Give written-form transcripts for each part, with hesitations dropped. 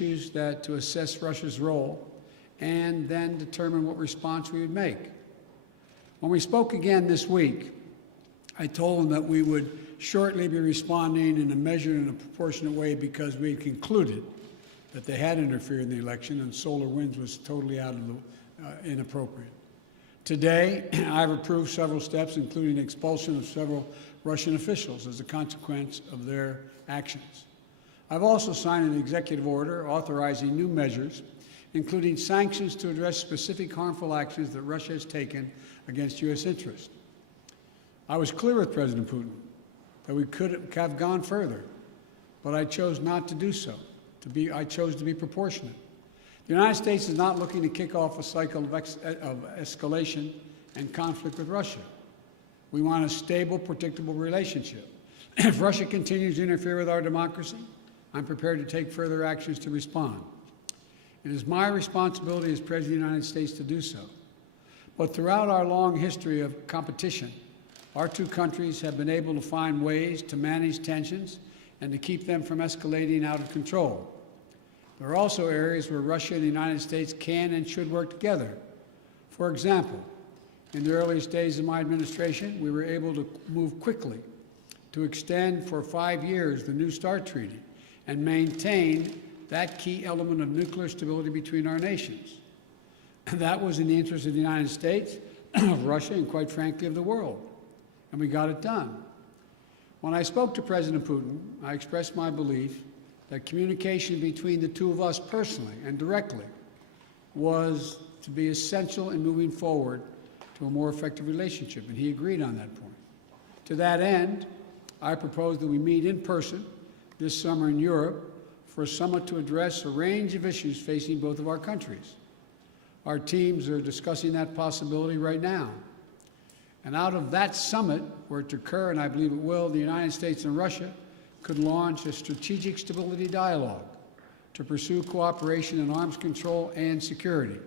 issues to assess Russia's role and then determine what response we would make. When we spoke again this week, I told them that we would shortly be responding in a measured and a proportionate way because we had concluded that they had interfered in the election and solar winds was totally out of the inappropriate. Today, I've approved several steps, including the expulsion of several Russian officials as a consequence of their actions. I've also signed an executive order authorizing new measures, including sanctions to address specific harmful actions that Russia has taken against U.S. interests. I was clear with President Putin that we could have gone further, but I chose not to do so. I chose to be proportionate. The United States is not looking to kick off a cycle of escalation and conflict with Russia. We want a stable, predictable relationship. If Russia continues to interfere with our democracy, I'm prepared to take further actions to respond. It is my responsibility as President of the United States to do so. But throughout our long history of competition, our two countries have been able to find ways to manage tensions and to keep them from escalating out of control. There are also areas where Russia and the United States can and should work together. For example, in the earliest days of my administration, we were able to move quickly to extend for 5 years the New START Treaty and maintain that key element of nuclear stability between our nations. That was in the interest of the United States, of Russia, and quite frankly, of the world. And we got it done. When I spoke to President Putin, I expressed my belief that communication between the two of us personally and directly was to be essential in moving forward to a more effective relationship, and he agreed on that point. To that end, I propose that we meet in person this summer in Europe for a summit to address a range of issues facing both of our countries. Our teams are discussing that possibility right now. And out of that summit, were it to occur, and I believe it will, the United States and Russia could launch a strategic stability dialogue to pursue cooperation in arms control and security.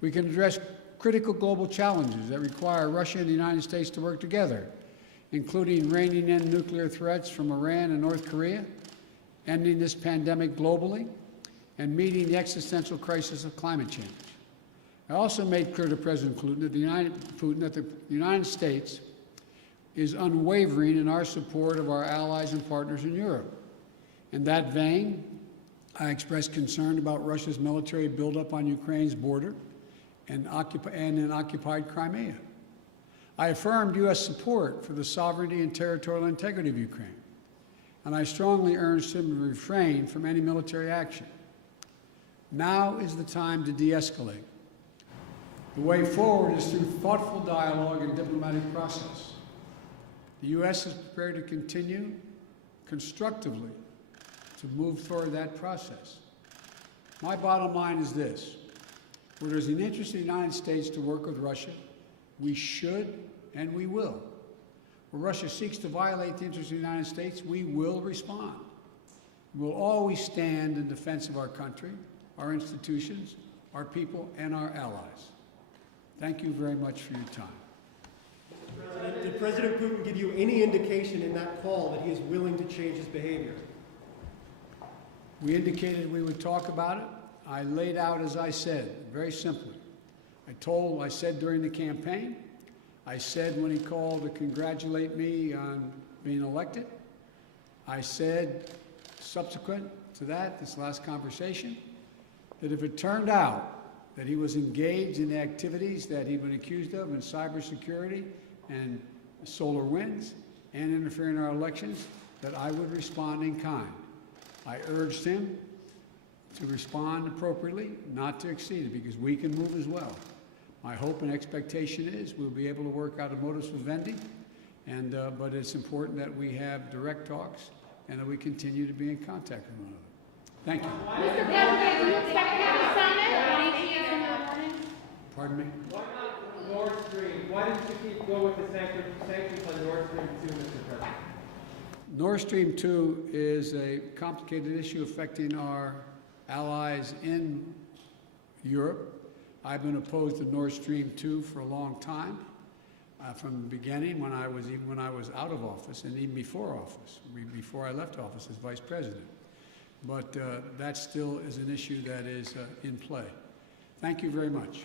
We can address critical global challenges that require Russia and the United States to work together, including reining in nuclear threats from Iran and North Korea, ending this pandemic globally, and meeting the existential crisis of climate change. I also made clear to President Putin that the United States is unwavering in our support of our allies and partners in Europe. In that vein, I expressed concern about Russia's military buildup on Ukraine's border and in occupied Crimea. I affirmed U.S. support for the sovereignty and territorial integrity of Ukraine, and I strongly urged him to refrain from any military action. Now is the time to de-escalate. The way forward is through thoughtful dialogue and diplomatic process. The U.S. is prepared to continue constructively to move toward that process. My bottom line is this: where there's an interest in the United States to work with Russia, we should and we will. Where Russia seeks to violate the interests of the United States, we will respond. We'll always stand in defense of our country, our institutions, our people, and our allies. Thank you very much for your time. Did President Putin give you any indication in that call that he is willing to change his behavior? We indicated we would talk about it. I laid out, as I said, very simply. I said during the campaign, I said when he called to congratulate me on being elected, I said subsequent to that, this last conversation, that if it turned out that he was engaged in the activities that he'd been accused of in cybersecurity and solar winds and interfering in our elections, that I would respond in kind. I urged him to respond appropriately, not to exceed it, because we can move as well. My hope and expectation is we'll be able to work out a modus vivendi, but it's important that we have direct talks and that we continue to be in contact with one another. Thank you. Mr. President, do you expect to have a summit in the morning? Pardon me? Why not Nord Stream? Why didn't you keep going with the sanctions on Nord Stream 2, Mr. President? Nord Stream 2 is a complicated issue affecting our allies in Europe. I've been opposed to Nord Stream 2 for a long time, from the beginning when I was out of office and even before office, before I left office as vice president. but that still is an issue that is in play. Thank you very much.